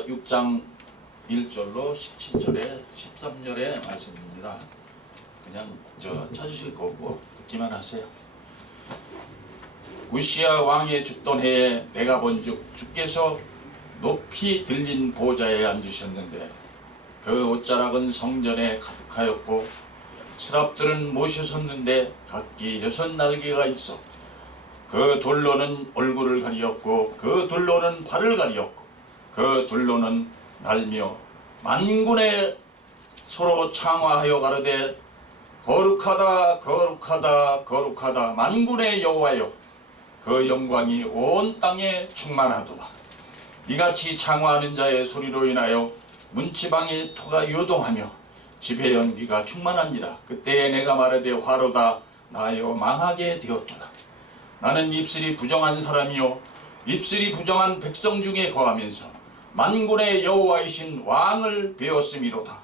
요한일서 6장 1절로 17절에 13절의 말씀입니다. 그냥 찾으실 거고 듣기만 하세요. 우시야 왕의 죽던 해에 내가 본즉 주께서 높이 들린 보좌에 앉으셨는데 그 옷자락은 성전에 가득하였고 스랍들은 모셔섰는데 각기 6날개가 있어 그 돌로는 얼굴을 가리었고 그 돌로는 발을 가리었고 그 돌로는 날며 만군에 서로 창화하여 가르되 거룩하다 거룩하다 거룩하다 만군의 여호와여 그 영광이 온 땅에 충만하도다. 이같이 창화하는 자의 소리로 인하여 문지방의 터가 요동하며 집의 연기가 충만한지라. 그때에 내가 말하되 화로다 나여 망하게 되었도다. 나는 입술이 부정한 사람이요 입술이 부정한 백성 중에 거하면서 만군의 여호와이신 왕을 배웠음이로다.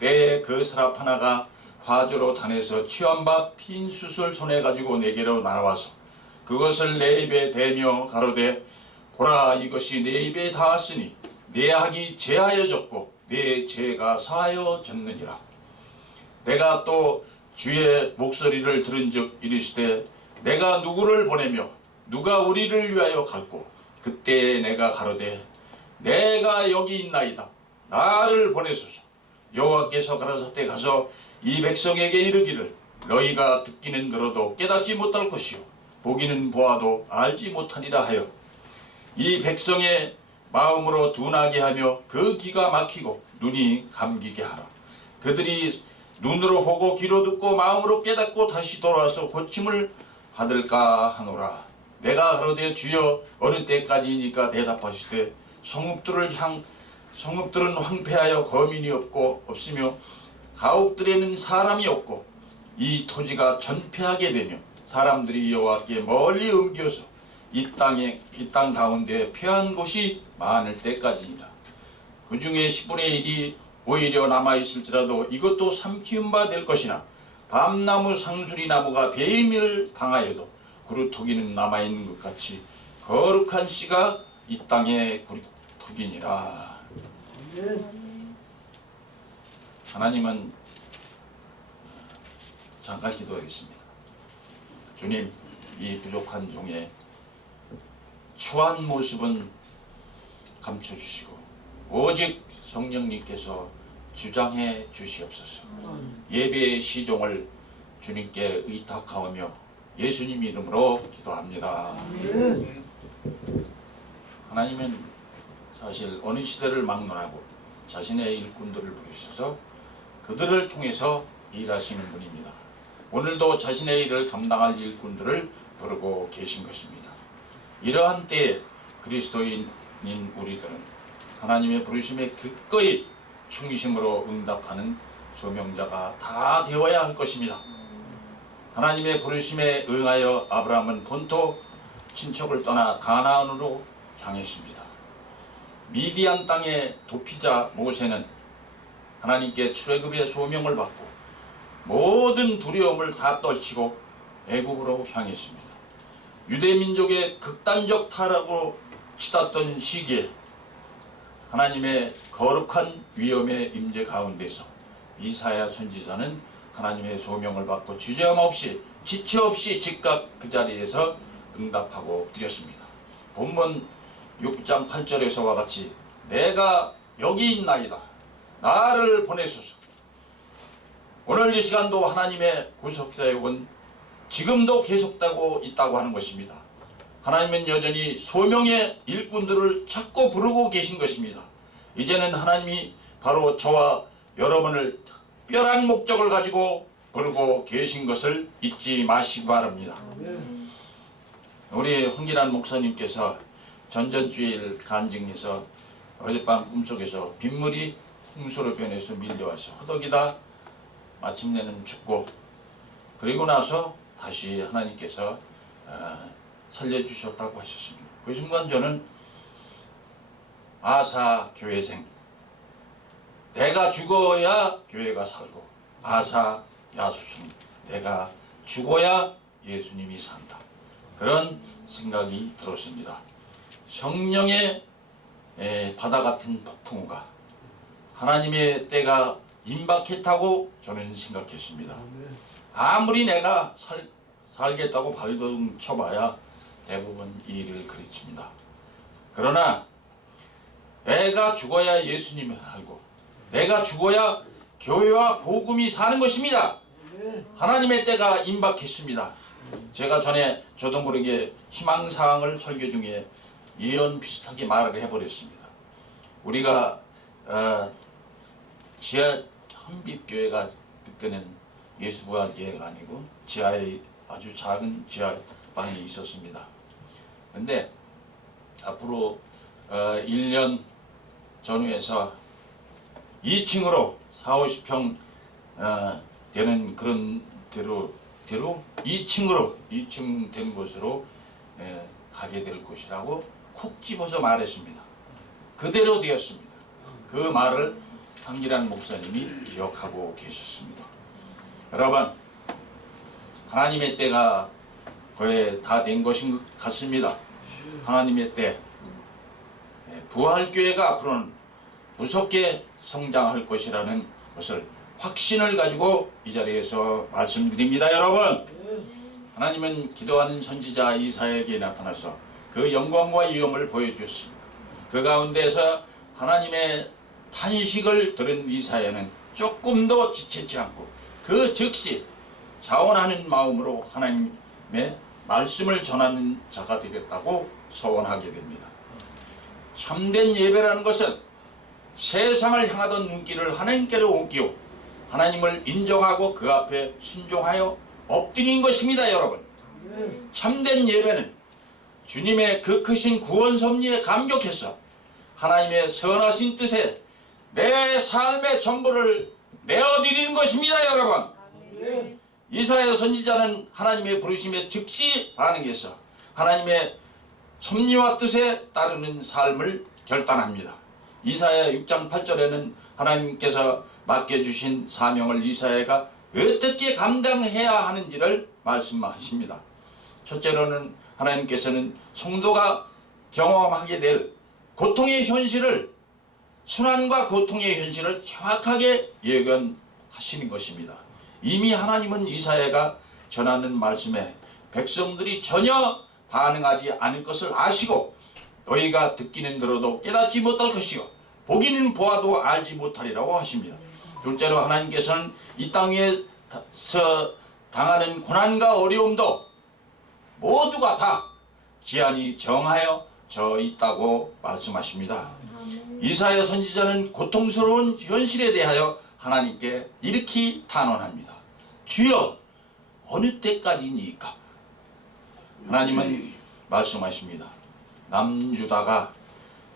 때에 그 스랍 하나가 화조로 단에서 취한 바 핀 숯을 손에 가지고 내게로 날아와서 그것을 내 입에 대며 가로되 보라 이것이 내 입에 닿았으니 내 악이 제하여졌고 내 죄가 사하여졌느니라. 내가 또 주의 목소리를 들은즉 이르시되 내가 누구를 보내며 누가 우리를 위하여 갈고 그때 내가 가로되 내가 여기 있나이다 나를 보내소서. 여호와께서 가라사대 가서 이 백성에게 이르기를 너희가 듣기는 들어도 깨닫지 못할 것이요 보기는 보아도 알지 못하리라 하여 이 백성의 마음으로 둔하게 하며 그 귀가 막히고 눈이 감기게 하라. 그들이 눈으로 보고 귀로 듣고 마음으로 깨닫고 다시 돌아와서 고침을 받을까 하노라. 내가 가로되 주여 어느 때까지이니까 대답하시되 성읍들은 황폐하여 거민이 없으며 가옥들에는 사람이 없고 이 토지가 전폐하게 되며 사람들이 여호와께 멀리 옮겨서 이 땅 가운데 폐한 곳이 많을 때까지니라. 그 중에 10분의 1이 오히려 남아있을지라도 이것도 삼키운 바 될 것이나 밤나무 상수리 나무가 배임을 당하여도 그루터기는 남아있는 것 같이 거룩한 씨가 이 땅에 그루터기니라. 하나님은 잠깐 기도하겠습니다. 주님, 이 부족한 종의 추한 모습은 감춰주시고 오직 성령님께서 주장해 주시옵소서. 예배의 시종을 주님께 의탁하오며 예수님 이름으로 기도합니다. 하나님은 사실 어느 시대를 막론하고 자신의 일꾼들을 부르셔서 그들을 통해서 일하시는 분입니다. 오늘도 자신의 일을 감당할 일꾼들을 부르고 계신 것입니다. 이러한 때에 그리스도인인 우리들은 하나님의 부르심에 기꺼이 충심으로 응답하는 소명자가 다 되어야 할 것입니다. 하나님의 부르심에 응하여 아브라함은 본토 친척을 떠나 가나안으로 향했습니다. 미디안 땅의 도피자 모세는 하나님께 출애굽의 소명을 받고 모든 두려움을 다 떨치고 애굽으로 향했습니다. 유대민족의 극단적 타락으로 치닫던 시기에 하나님의 거룩한 위엄의 임재 가운데서 이사야 선지자는 하나님의 소명을 받고 주저함 없이 지체 없이 즉각 그 자리에서 응답하고 드렸습니다. 본문 6장 8절에서와 같이 내가 여기 있나이다 나를 보내소서. 오늘 이 시간도 하나님의 구속사역은 지금도 계속되고 있다고 하는 것입니다. 하나님은 여전히 소명의 일꾼들을 찾고 부르고 계신 것입니다. 이제는 하나님이 바로 저와 여러분을 특별한 목적을 가지고 부르고 계신 것을 잊지 마시기 바랍니다. 우리 홍길환 목사님께서 전전주일 간증해서 어젯밤 꿈속에서 빗물이 홍수로 변해서 밀려와서 허덕이다 마침내는 죽고 그리고 나서 다시 하나님께서 살려주셨다고 하셨습니다. 그 순간 저는 아사 교회생 내가 죽어야 교회가 살고 아사 야수생 내가 죽어야 예수님이 산다 그런 생각이 들었습니다. 성령의 바다 같은 폭풍우가 하나님의 때가 임박했다고 저는 생각했습니다. 아무리 내가 살겠다고 발버둥 쳐봐야 대부분 이 일을 그르칩니다. 그러나 내가 죽어야 예수님이 살고 내가 죽어야 교회와 복음이 사는 것입니다. 하나님의 때가 임박했습니다. 제가 전에 저도 모르게 희망사항을 설교 중에 예언 비슷하게 말을 해버렸습니다. 우리가 지하 현빛교회가 그때는 예수부활교회가 아니고 지하에 아주 작은 지하방이 있었습니다. 근데 앞으로 1년 전후에서 2층으로 40~50평 되는 그런 대로 2층 된 곳으로 가게 될 것이라고 콕 집어서 말했습니다. 그대로 되었습니다. 그 말을 황기란 목사님이 기억하고 계셨습니다. 여러분, 하나님의 때가 거의 다 된 것인 것 같습니다. 하나님의 때, 부활교회가 앞으로는 무섭게 성장할 것이라는 것을 확신을 가지고 이 자리에서 말씀드립니다. 여러분, 하나님은 기도하는 선지자 이사야에게 나타나서 그 영광과 위엄을 보여주었습니다. 그 가운데서 하나님의 탄식을 들은 이사야는 조금도 지체치 않고 그 즉시 자원하는 마음으로 하나님의 말씀을 전하는 자가 되겠다고 소원하게 됩니다. 참된 예배라는 것은 세상을 향하던 눈길을 하나님께로 옮기고 하나님을 인정하고 그 앞에 순종하여 엎드린 것입니다. 여러분, 참된 예배는 주님의 그 크신 구원 섭리에 감격해서 하나님의 선하신 뜻에 내 삶의 전부를 내어드리는 것입니다. 여러분, 이사야 선지자는 하나님의 부르심에 즉시 반응해서 하나님의 섭리와 뜻에 따르는 삶을 결단합니다. 이사야 6장 8절에는 하나님께서 맡겨주신 사명을 이사야가 어떻게 감당해야 하는지를 말씀하십니다. 첫째로는 하나님께서는 성도가 경험하게 될 고통의 현실을, 순환과 고통의 현실을 정확하게 예견하시는 것입니다. 이미 하나님은 이사야가 전하는 말씀에 백성들이 전혀 반응하지 않을 것을 아시고 너희가 듣기는 들어도 깨닫지 못할 것이요 보기는 보아도 알지 못하리라고 하십니다. 둘째로 하나님께서는 이 땅에서 당하는 고난과 어려움도 모두가 다 기한이 정하여 져 있다고 말씀하십니다. 이사야 선지자는 고통스러운 현실에 대하여 하나님께 이렇게 탄원합니다. 주여, 어느 때까지니까? 하나님은 말씀하십니다. 남유다가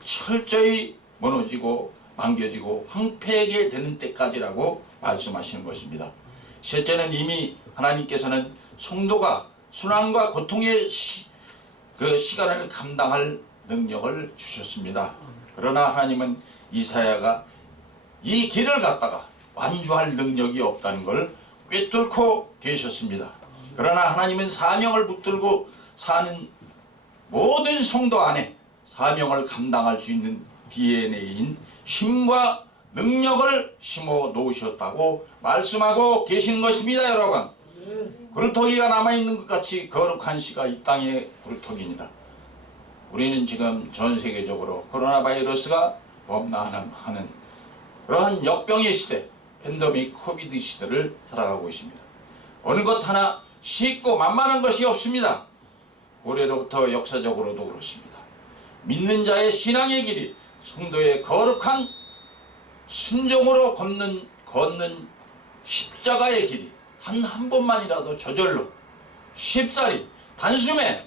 철저히 무너지고 망겨지고 황폐하게 되는 때까지라고 말씀하시는 것입니다. 셋째는 이미 하나님께서는 성도가 순환과 고통의 그 시간을 감당할 능력을 주셨습니다. 그러나 하나님은 이사야가 이 길을 갔다가 완주할 능력이 없다는 걸 꿰뚫고 계셨습니다. 그러나 하나님은 사명을 붙들고 사는 모든 성도 안에 사명을 감당할 수 있는 DNA인 힘과 능력을 심어 놓으셨다고 말씀하고 계신 것입니다. 여러분, 구루터기가 남아있는 것 같이 거룩한 씨가 이 땅에 구루터기니라. 우리는 지금 전 세계적으로 코로나 바이러스가 범람하는 그러한 역병의 시대, 팬데믹 코비드 시대를 살아가고 있습니다. 어느 것 하나 쉽고 만만한 것이 없습니다. 고래로부터 역사적으로도 그렇습니다. 믿는 자의 신앙의 길이 성도의 거룩한 순종으로 걷는 십자가의 길이 단 한 번만이라도 저절로 쉽사리 단숨에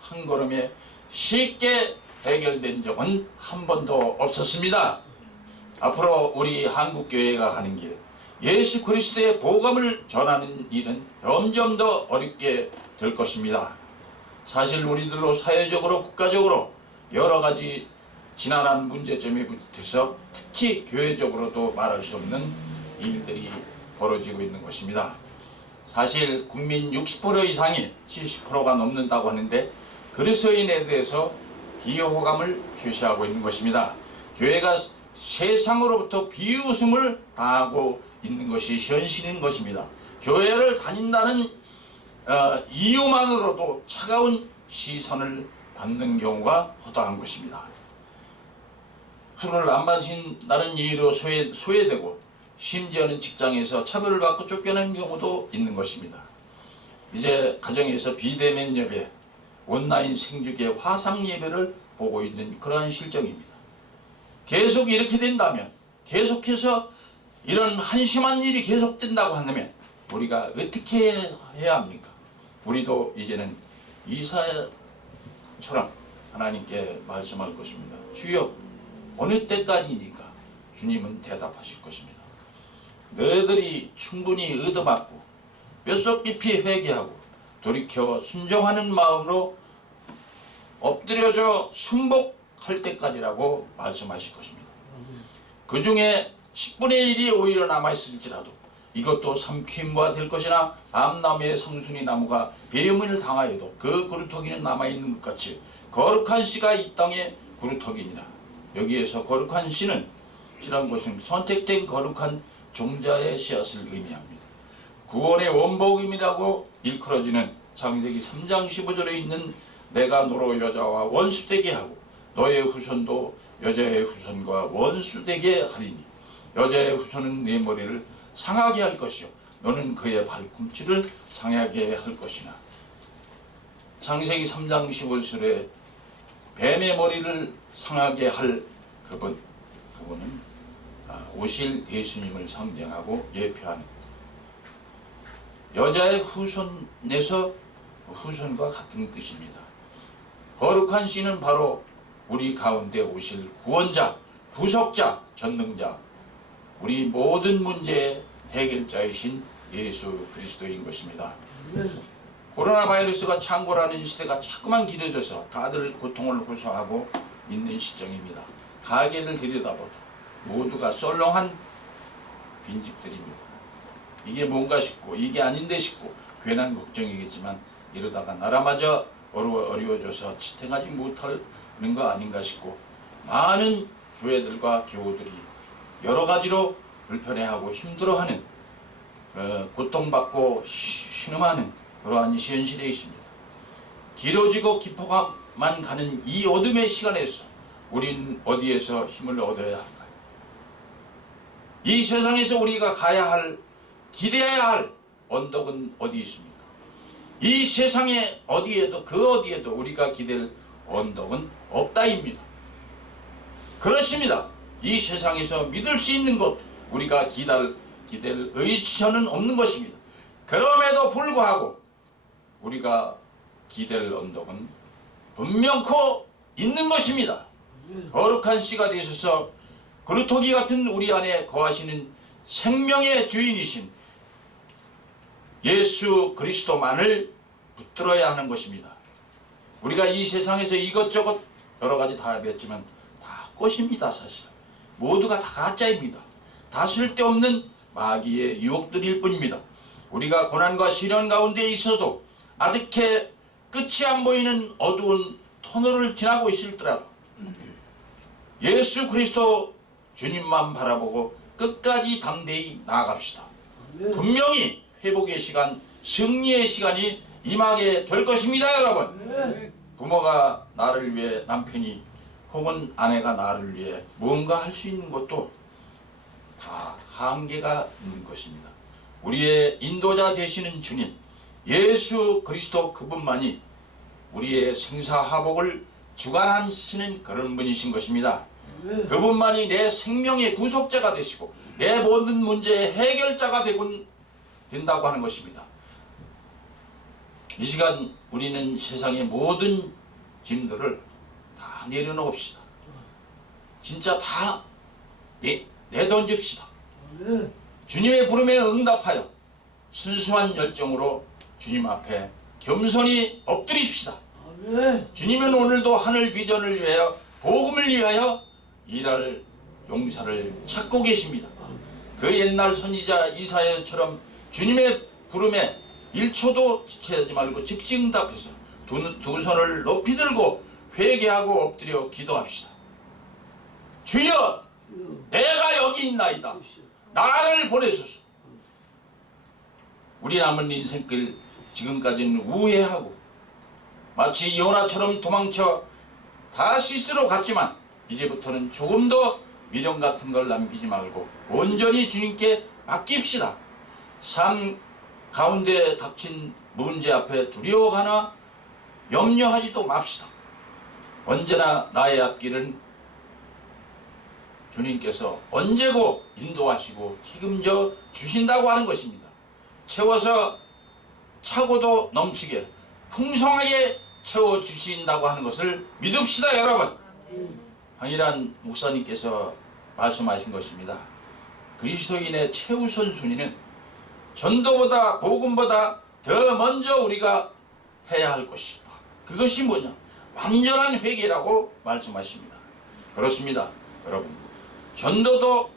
한 걸음에 쉽게 해결된 적은 한 번도 없었습니다. 앞으로 우리 한국교회가 가는 길, 예수 그리스도의 복음을 전하는 일은 점점 더 어렵게 될 것입니다. 사실 우리들로 사회적으로 국가적으로 여러 가지 지난한 문제점이 붙어서 특히 교회적으로도 말할 수 없는 일들이 벌어지고 있는 것입니다. 사실 국민 60% 이상이 70%가 넘는다고 하는데 그리스도인에 대해서 비호감을 표시하고 있는 것입니다. 교회가 세상으로부터 비웃음을 당하고 있는 것이 현실인 것입니다. 교회를 다닌다는 이유만으로도 차가운 시선을 받는 경우가 허다한 것입니다. 술을 안 마신다는 이유로 소외되고 심지어는 직장에서 차별을 받고 쫓겨나는 경우도 있는 것입니다. 이제 가정에서 비대면 예배, 온라인 생중계 화상 예배를 보고 있는 그러한 실정입니다. 계속 이렇게 된다면, 계속해서 이런 한심한 일이 계속된다고 한다면 우리가 어떻게 해야 합니까? 우리도 이제는 이사야처럼 하나님께 말씀할 것입니다. 주여, 어느 때까지니까? 주님은 대답하실 것입니다. 너희들이 충분히 얻어맞고 뼛속 깊이 회개하고 돌이켜 순종하는 마음으로 엎드려져 순복할 때까지라고 말씀하실 것입니다. 그 중에 10분의 1이 오히려 남아있을지라도 이것도 삼킴과 될 것이나 암나무의 성순이 나무가 배임을 당하여도 그 그루터기는 남아있는 것 같이 거룩한 씨가 이 땅에 그루터기니라. 여기에서 거룩한 씨는 이란 것은 선택된 거룩한 종자의 씨앗을 의미합니다. 구원의 원복임이라고 일컬어지는 창세기 3장 15절에 있는 내가 너로 여자와 원수되게 하고 너의 후손도 여자의 후손과 원수되게 하리니 여자의 후손은 네 머리를 상하게 할 것이요 너는 그의 발꿈치를 상하게 할 것이나. 창세기 3장 15절에 뱀의 머리를 상하게 할 그분은 오실 예수님을 상징하고 예표하는 여자의 후손에서 후손과 같은 뜻입니다. 거룩한 씨는 바로 우리 가운데 오실 구원자, 구속자, 전능자, 우리 모든 문제의 해결자이신 예수 그리스도인 것입니다. 코로나 바이러스가 창궐하는 시대가 자꾸만 길어져서 다들 고통을 호소하고 있는 시점입니다. 가게를 들여다봐도 모두가 썰렁한 빈집들입니다. 이게 뭔가 싶고 이게 아닌데 싶고 괜한 걱정이겠지만 이러다가 나라마저 어려워져서 지탱하지 못하는 거 아닌가 싶고 많은 교회들과 교우들이 여러 가지로 불편해하고 힘들어하는 고통받고 신음하는 그러한 현실에 있습니다. 길어지고 깊어만 가는 이 어둠의 시간에서 우린 어디에서 힘을 얻어야 할까요? 이 세상에서 우리가 가야 할, 기대해야 할 언덕은 어디 있습니까? 이 세상에 어디에도 그 어디에도 우리가 기댈 언덕은 없다입니다. 그렇습니다. 이 세상에서 믿을 수 있는 것 우리가 기댈 의지처는 없는 것입니다. 그럼에도 불구하고 우리가 기댈 언덕은 분명코 있는 것입니다. 거룩한 씨가 되셔서 그루터기 같은 우리 안에 거하시는 생명의 주인이신 예수 그리스도만을 붙들어야 하는 것입니다. 우리가 이 세상에서 이것저것 여러 가지 다 배웠지만 다 꽃입니다. 사실 모두가 다 가짜입니다. 다 쓸데없는 마귀의 유혹들일 뿐입니다. 우리가 고난과 시련 가운데 있어도 아득해 끝이 안 보이는 어두운 터널을 지나고 있을지라도 예수 그리스도 주님만 바라보고 끝까지 담대히 나아갑시다. 분명히 회복의 시간, 승리의 시간이 임하게 될 것입니다. 여러분, 부모가 나를 위해, 남편이 혹은 아내가 나를 위해 무언가 할 수 있는 것도 다 한계가 있는 것입니다. 우리의 인도자 되시는 주님 예수 그리스도 그분만이 우리의 생사화복을 주관하시는 그런 분이신 것입니다. 그분만이 내 생명의 구속자가 되시고 내 모든 문제의 해결자가 된다고 하는 것입니다. 이 시간 우리는 세상의 모든 짐들을 다 내려놓읍시다. 진짜 다 내던집시다. 주님의 부름에 응답하여 순수한 열정으로 주님 앞에 겸손히 엎드리십시다. 주님은 오늘도 하늘 비전을 위하여 복음을 위하여 일할 용사를 찾고 계십니다. 그 옛날 선지자 이사야처럼 주님의 부름에 1초도 지체하지 말고 즉시 응답해서 두 손을 높이 들고 회개하고 엎드려 기도합시다. 주여, 내가 여기 있나이다. 나를 보내소서. 우리 남은 인생길 지금까지는 우회하고 마치 요나처럼 도망쳐 다시스로 갔지만 이제부터는 조금 더 미련 같은 걸 남기지 말고 온전히 주님께 맡깁시다. 삶 가운데 닥친 문제 앞에 두려워하나 염려하지도 맙시다. 언제나 나의 앞길은 주님께서 언제고 인도하시고 책임져 주신다고 하는 것입니다. 채워서 차고도 넘치게 풍성하게 채워주신다고 하는 것을 믿읍시다. 여러분, 황일한 목사님께서 말씀하신 것입니다. 그리스도인의 최우선 순위는 전도보다 복음보다 더 먼저 우리가 해야 할 것이다. 그것이 뭐냐? 완전한 회개라고 말씀하십니다. 그렇습니다. 여러분, 전도도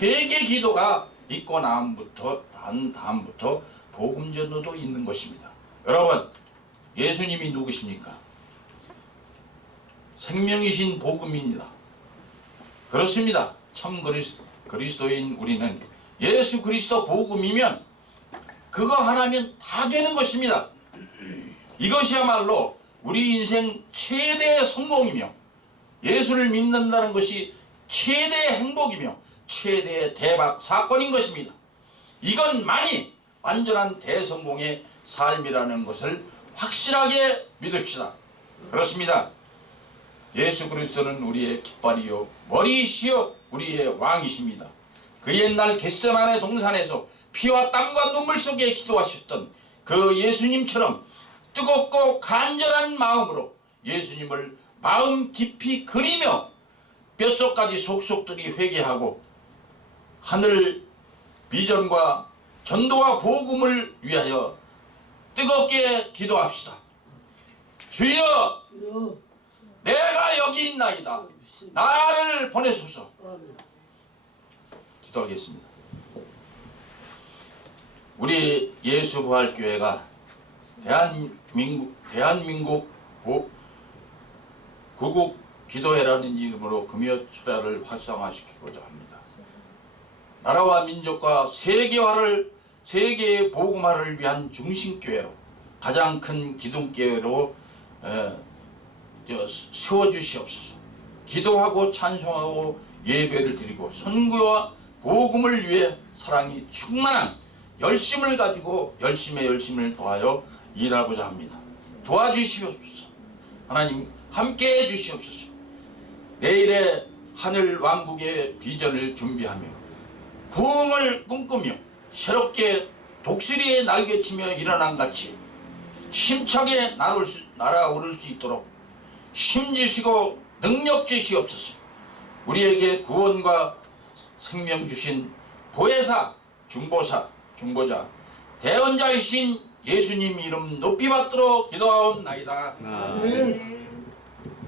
회개 기도가 있고 난 다음부터 복음 전도도 있는 것입니다. 여러분, 예수님이 누구십니까? 생명이신 복음입니다. 그렇습니다. 참 그리스도인 우리는 예수 그리스도 복음이면 그거 하나면 다 되는 것입니다. 이것이야말로 우리 인생 최대의 성공이며 예수를 믿는다는 것이 최대의 행복이며 최대의 대박 사건인 것입니다. 이것만이 완전한 대성공의 삶이라는 것을 확실하게 믿읍시다. 그렇습니다. 예수 그리스도는 우리의 깃발이요 머리이시요 우리의 왕이십니다. 그 옛날 겟세마네 동산에서 피와 땀과 눈물 속에 기도하셨던 그 예수님처럼 뜨겁고 간절한 마음으로 예수님을 마음 깊이 그리며 뼛속까지 속속들이 회개하고 하늘 비전과 전도와 복음을 위하여 뜨겁게 기도합시다. 주여, 내가 여기 있나이다. 나를 보내소서. 기도하겠습니다. 우리 예수부활교회가 대한민국 구국 기도회라는 이름으로 금요 철야를 활성화시키고자 합니다. 나라와 민족과 세계의 복음화를 위한 중심교회로 가장 큰 기둥교회로 세워주시옵소서. 기도하고 찬송하고 예배를 드리고 선교와 복음을 위해 사랑이 충만한 열심을 가지고 열심을 더하여 일하고자 합니다. 도와주시옵소서. 하나님 함께해 주시옵소서. 내일의 하늘 왕국의 비전을 준비하며 부흥을 꿈꾸며 새롭게 독수리에 날개치며 일어난 같이 힘차게 날아오를 수 있도록 힘 주시고 능력 주시옵소서. 우리에게 구원과 생명 주신 보혜사, 중보자, 대언자이신 예수님 이름 높이 받도록 기도하옵나이다. 아멘.